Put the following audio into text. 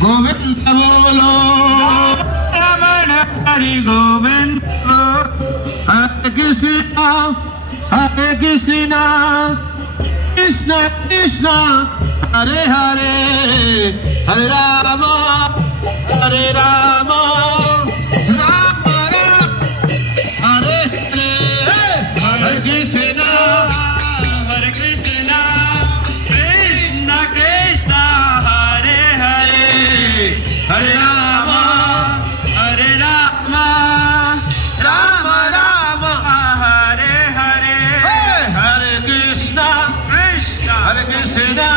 गोविंद बोलो रमण हरि गोविंद हरे कृष्ण कृष्ण कृष्ण हरे हरे हरे राम राम राम हरे हरे हरे कृष्ण कृष्ण कृष्ण हरे हरे हरे राम राम राम हरे हरे हरे कृष्ण हरे कृष्ण